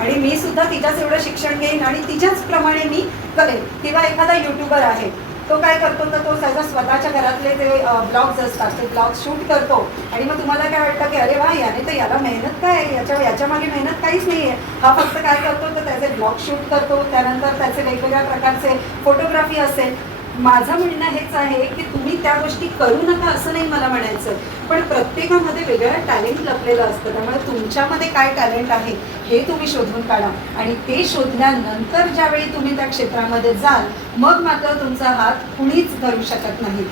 आणि मी सुद्धा तिच्याच एवढं शिक्षण घेईन आणि तिच्याच प्रमाणे मी करेन. किंवा एखादा यूट्यूबर आहे, तो काय करतो तर तो त्याच्या स्वतःच्या घरातले जे ब्लॉग्स असतात ते ब्लॉग शूट करतो आणि मग तुम्हाला काय वाटतं की अरे वा, याने तर याला मेहनत काय आहे, याच्या मागे मेहनत काहीच नाही आहे. हा फक्त काय करतो तर त्याचे ब्लॉग शूट करतो, त्यानंतर त्याचे वेगवेगळ्या प्रकारचे फोटोग्राफी असेल. माझं म्हणणं हेच आहे की तुम्ही त्या गोष्टी करू नका असं नाही मला म्हणायचं, पण प्रत्येकामध्ये वेगळं टॅलेंट लपलेलं असतं. त्यामुळे तुमच्यामध्ये काय टॅलेंट आहे हे तुम्ही शोधून काढा आणि ते शोधल्यानंतर ज्यावेळी तुम्ही त्या क्षेत्रामध्ये जाल मग मात्र तुमचा हात कुणीच धरू शकत नाही.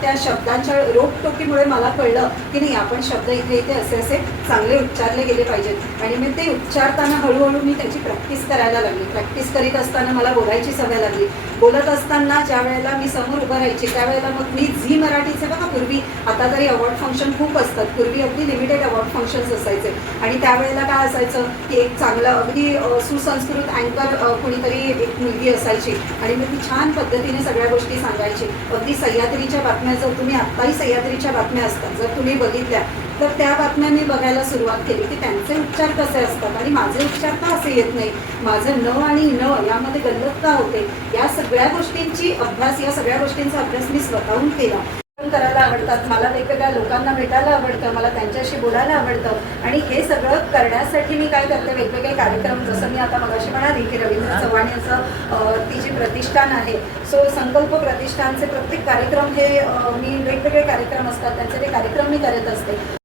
त्या शब्दांच्या रोकटोकीमुळे मला कळलं की नाही, आपण शब्द इथे इथे असे असे चांगले उच्चारले गेले पाहिजेत आणि मी ते उच्चारताना हळूहळू मी त्याची प्रॅक्टिस करायला लागली. प्रॅक्टिस करीत असताना मला बोलायची सवय लागली. बोलत असताना ज्या वेळेला मी समोर उभं राहायची त्यावेळेला मग मी झी मराठीचे बघा पूर्वी, आता तरी अवॉर्ड फंक्शन खूप असतात, पूर्वी अगदी लिमिटेड अवॉर्ड फंक्शन्स असायचे आणि त्यावेळेला काय असायचं की एक चांगलं अगदी सुसंस्कृत अँकर कुणीतरी एक मुलगी असायची आणि मग ती छान पद्धतीने सगळ्या गोष्टी सांगायची. अगदी सह्याद्रीच्या बातम्या, जर तुम्ही आत्ताही सह्याद्रीच्या बातम्या असतात जर तुम्ही बघितल्या तर त्या बातम्या मी बघायला सुरुवात केली की त्यांचे उच्चार कसे असतात आणि माझे उच्चार का असे येत नाही, माझं न आणि न यामध्ये गल्लत का होते, या सगळ्या गोष्टींची अभ्यास, या सगळ्या गोष्टींचा अभ्यास मी स्वतःहून केला. करायला आवडतात मला, वेगवेगळ्या लोकांना भेटायला आवडतं, मला त्यांच्याशी बोलायला आवडतं आणि हे सगळं करण्यासाठी मी काय करते, वेगवेगळे कार्यक्रम, जसं मी आता मगाशी म्हणाली की रवींद्र चव्हाण यांचं ती जी प्रतिष्ठान आहे, सो संकल्प प्रतिष्ठानचे प्रत्येक कार्यक्रम हे मी वेगवेगळे कार्यक्रम असतात त्यांचे ते कार्यक्रम मी करत असते.